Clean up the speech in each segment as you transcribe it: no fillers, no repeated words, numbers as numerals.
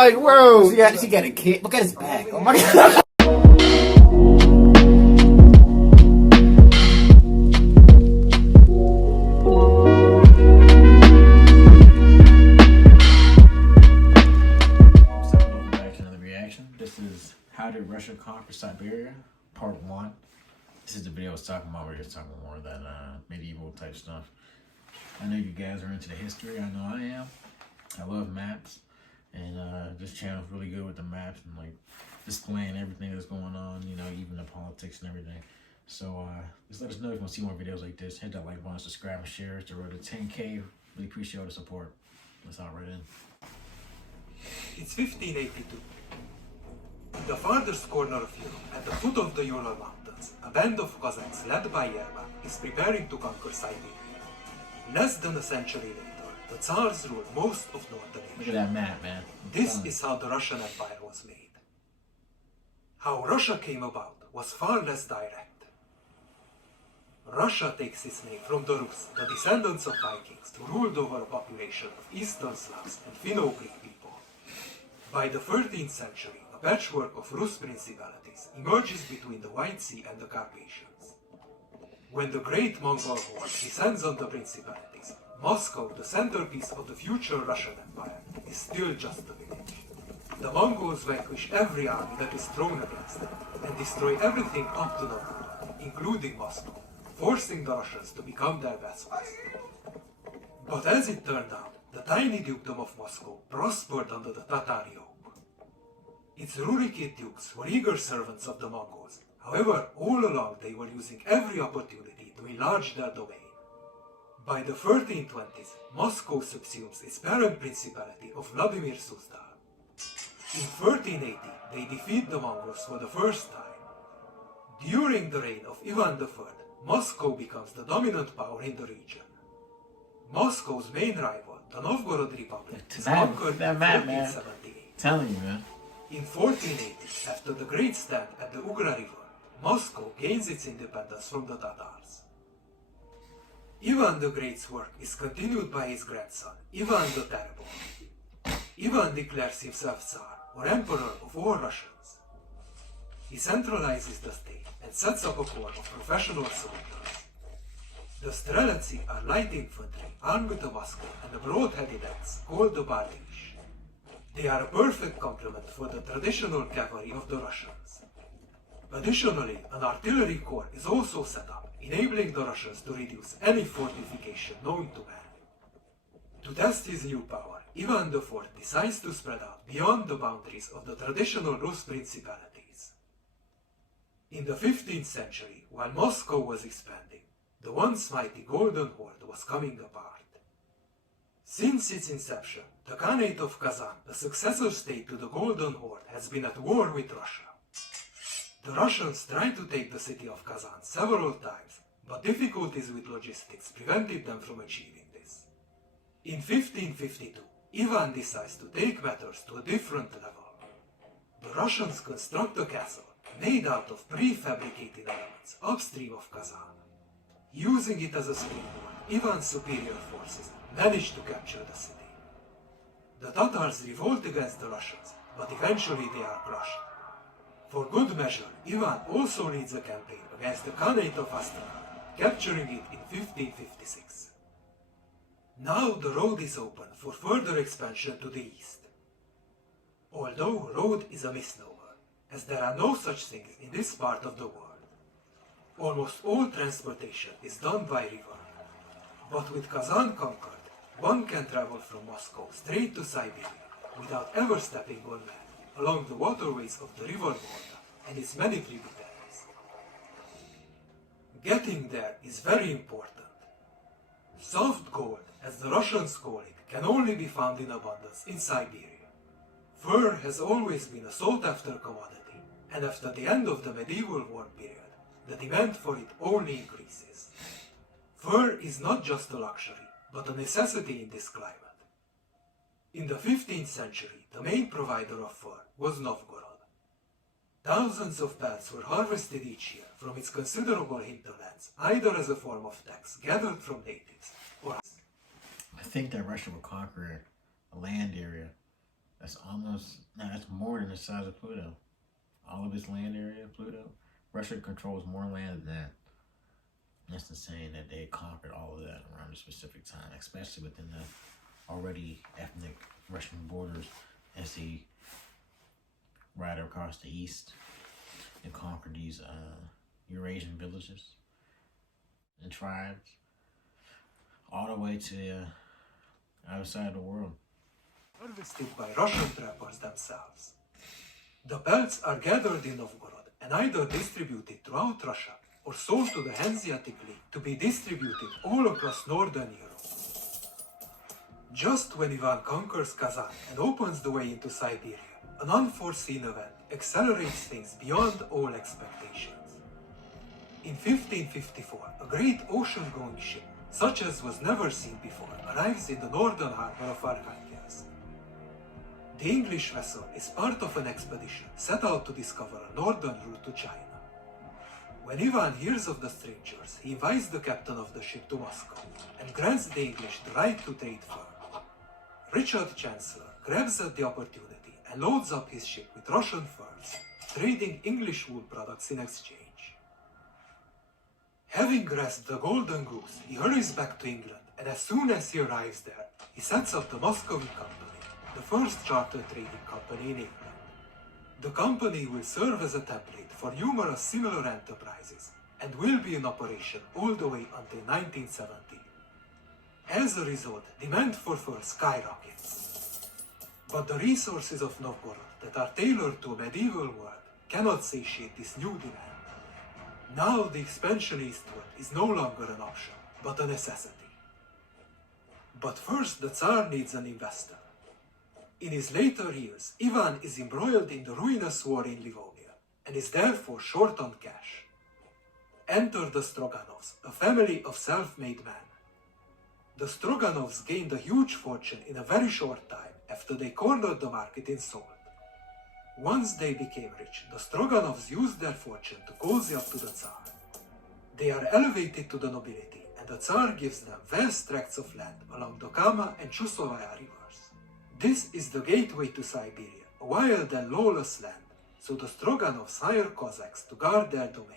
like, bro, yeah, she got a kid. Look at his back. Oh my god. Welcome back to another reaction. This is How Did Russia Conquer Siberia, Part 1. This is the video I was talking about. We're just talking more than medieval type stuff. I know you guys are into the history. I know I am. I love maps. And this channel is really good with the maps and like displaying everything that's going on, you know, even the politics and everything. So just let us know if you want to see more videos like this. Hit that like button, subscribe, and share. It's the road to 10K. Really appreciate all the support. Let's hop right in. It's 1582. In the farthest corner of Europe, at the foot of the Ural Mountains, a band of Cossacks led by Yermak is preparing to conquer Siberia. Less than a century later, the Tsars rule most of Northern Asia. Look at that map, man. This is how the Russian Empire was made. How Russia came about was far less direct. Russia takes its name from the Rus, the descendants of Vikings who ruled over a population of Eastern Slavs and Finno-Greek people. By the 13th century, a patchwork of Rus principalities emerges between the White Sea and the Carpathians. When the Great Mongol Horde descends on the principalities, Moscow, the centerpiece of the future Russian Empire, is still just a village. The Mongols vanquish every army that is thrown against them and destroy everything up to Novgorod, including Moscow, forcing the Russians to become their vassals. But as it turned out, the tiny dukedom of Moscow prospered under the Tatar yoke. Its Rurikid dukes were eager servants of the Mongols. However, all along they were using every opportunity to enlarge their domain. By the 1320s, Moscow subsumes its parent principality of Vladimir Suzdal. In 1380, they defeat the Mongols for the first time. During the reign of Ivan III, Moscow becomes the dominant power in the region. Moscow's main rival, the Novgorod Republic, is conquered in 1478. Telling you, man. In 1480, after the Great Stand at the Ugra River, Moscow gains its independence from the Tatars. Ivan the Great's work is continued by his grandson, Ivan the Terrible. Ivan declares himself Tsar, or Emperor of all Russians. He centralizes the state and sets up a corps of professional soldiers. The Streletsy are light infantry armed with a musket and a broad-headed axe called the Bardish. They are a perfect complement for the traditional cavalry of the Russians. Additionally, an artillery corps is also set up, enabling the Russians to reduce any fortification known to man. To test his new power, Ivan IV decides to spread out beyond the boundaries of the traditional Rus principalities. In the 15th century, while Moscow was expanding, the once mighty Golden Horde was coming apart. Since its inception, the Khanate of Kazan, a successor state to the Golden Horde, has been at war with Russia. The Russians tried to take the city of Kazan several times, but difficulties with logistics prevented them from achieving this. In 1552, Ivan decides to take matters to a different level. The Russians construct a castle made out of prefabricated elements upstream of Kazan. Using it as a springboard, Ivan's superior forces manage to capture the city. The Tatars revolt against the Russians, but eventually they are crushed. For good measure, Ivan also leads a campaign against the Khanate of Astrakhan, capturing it in 1556. Now the road is open for further expansion to the east. Although road is a misnomer, as there are no such things in this part of the world. Almost all transportation is done by river. But with Kazan conquered, one can travel from Moscow straight to Siberia without ever stepping on land along the waterways of the river Volga and its many tributaries. Getting there is very important. Soft gold, as the Russians call it, can only be found in abundance in Siberia. Fur has always been a sought-after commodity, and after the end of the medieval warm period, the demand for it only increases. Fur is not just a luxury, but a necessity in this climate. In the 15th century, the main provider of fur was Novgorod. Thousands of pelts were harvested each year from its considerable hinterlands, either as a form of tax gathered from natives or... I think that Russia would conquer a land area That's that's more than the size of Pluto. All of its land area, Pluto. Russia controls more land than that. That's insane that they conquered all of that around a specific time, especially within the already ethnic Russian borders as they ride across the east and conquer these Eurasian villages and tribes all the way to the other side of the world. Harvested by Russian trappers themselves. The pelts are gathered in Novgorod and either distributed throughout Russia or sold to the Hanseatic League to be distributed all across northern Europe. Just when Ivan conquers Kazan and opens the way into Siberia, an unforeseen event accelerates things beyond all expectations. In 1554, a great ocean-going ship, such as was never seen before, arrives in the northern harbor of Arkhangelsk. The English vessel is part of an expedition set out to discover a northern route to China. When Ivan hears of the strangers, he invites the captain of the ship to Moscow and grants the English the right to trade fur. Richard Chancellor grabs at the opportunity and loads up his ship with Russian furs, trading English wool products in exchange. Having grasped the Golden Goose, he hurries back to England, and as soon as he arrives there, he sets up the Muscovy Company, the first charter trading company in England. The company will serve as a template for numerous similar enterprises and will be in operation all the way until 1917. As a result, demand for fur skyrockets. But the resources of Novgorod that are tailored to a medieval world cannot satiate this new demand. Now the expansion eastward is no longer an option, but a necessity. But first the Tsar needs an investor. In his later years, Ivan is embroiled in the ruinous war in Livonia and is therefore short on cash. Enter the Stroganovs, a family of self-made men. The Stroganovs gained a huge fortune in a very short time after they cornered the market in salt. Once they became rich, the Stroganovs used their fortune to cozy up to the Tsar. They are elevated to the nobility, and the Tsar gives them vast tracts of land along the Kama and Chusovaya rivers. This is the gateway to Siberia, a wild and lawless land, so the Stroganovs hire Cossacks to guard their domain.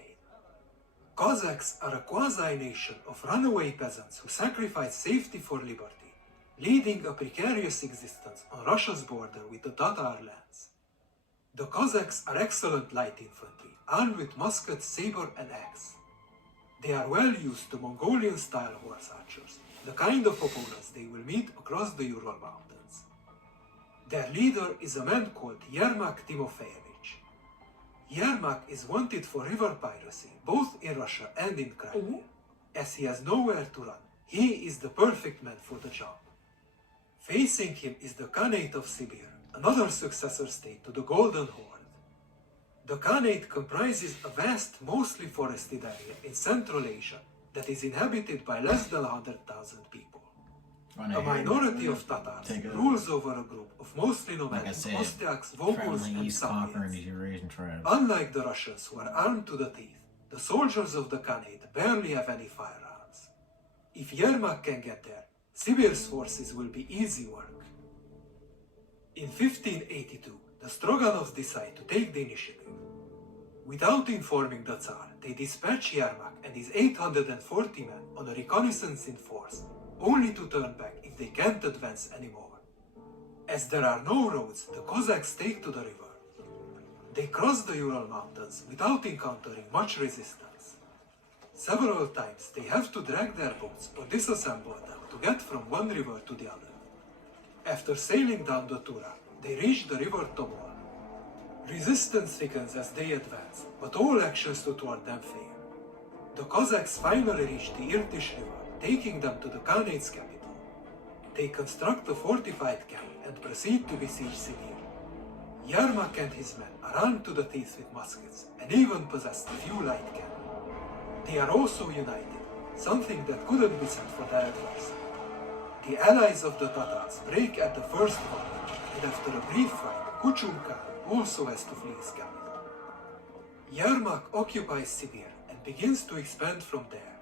Cossacks are a quasi-nation of runaway peasants who sacrifice safety for liberty, leading a precarious existence on Russia's border with the Tatar lands. The Cossacks are excellent light infantry, armed with muskets, saber and axe. They are well used to Mongolian-style horse archers, the kind of opponents they will meet across the Ural Mountains. Their leader is a man called Yermak Timofeyevich. Yermak is wanted for river piracy, both in Russia and in Crimea. As he has nowhere to run, he is the perfect man for the job. Facing him is the Khanate of Siberia, another successor state to the Golden Horde. The Khanate comprises a vast, mostly forested area in Central Asia that is inhabited by less than 100,000 people. A minority of Tatars rules over a group of mostly nomadic Ostyaks, Vogols, and Samoyeds. Unlike the Russians who are armed to the teeth, the soldiers of the Khanate barely have any firearms. If Yermak can get there, Sibir's forces will be easy work. In 1582, the Stroganovs decide to take the initiative. Without informing the Tsar, they dispatch Yermak and his 840 men on a reconnaissance in force, only to turn back if they can't advance anymore. As there are no roads, the Cossacks take to the river. They cross the Ural Mountains without encountering much resistance. Several times they have to drag their boats or disassemble them to get from one river to the other. After sailing down the Tura, they reach the river Tomor. Resistance thickens as they advance, but all actions to thwart them fail. The Cossacks finally reach the Irtysh River, taking them to the Khanate's capital. They construct a fortified camp and proceed to besiege Siberia. Yermak and his men are armed to the teeth with muskets and even possess a few light cannon. They are also united, something that couldn't be said for their adversary. The allies of the Tatars break at the first point, and after a brief fight, Kuchum Khan also has to flee his capital. Yermak occupies Siberia and begins to expand from there.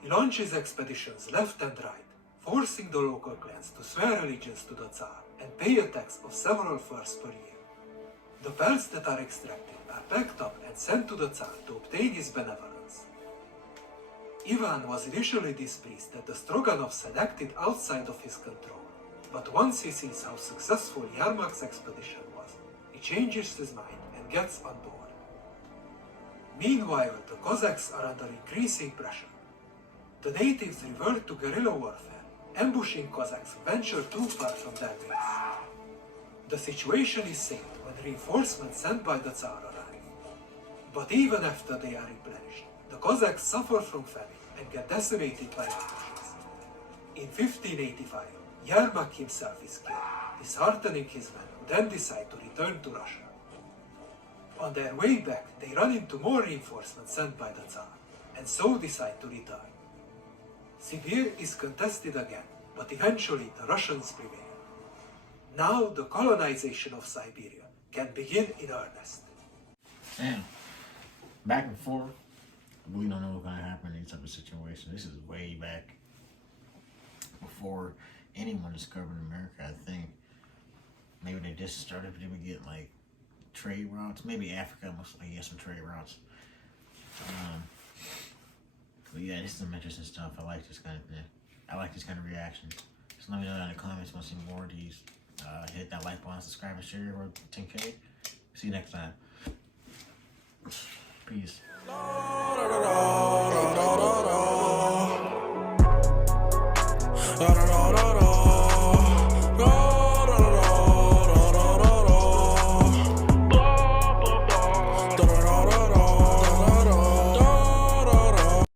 He launches expeditions left and right, forcing the local clans to swear allegiance to the Tsar and pay a tax of several furs per year. The pelts that are extracted are packed up and sent to the Tsar to obtain his benevolence. Ivan was initially displeased that the Stroganovs had acted outside of his control, but once he sees how successful Yermak's expedition was, he changes his mind and gets on board. Meanwhile, the Cossacks are under increasing pressure. The natives revert to guerrilla warfare, ambushing Cossacks who venture too far from their base. The situation is saved when reinforcements sent by the Tsar arrive. But even after they are replenished, the Cossacks suffer from famine and get decimated by ambushes. In 1585, Yermak himself is killed, disheartening his men who then decide to return to Russia. On their way back, they run into more reinforcements sent by the Tsar, and so decide to return. Siberia is contested again, but eventually the Russians prevail. Now the colonization of Siberia can begin in earnest. Damn. Back and forth. We don't know what's going to happen in these type of situations. This is way back before anyone discovered America, I think. Maybe they just started, but they would get like trade routes. Maybe Africa must like get some trade routes. But yeah, this is some interesting stuff. I like this kind of thing. I like this kind of reaction. So let me know down in the comments want to see more of these. Hit that like button, subscribe, and share. We're 10K. See you next time. Peace.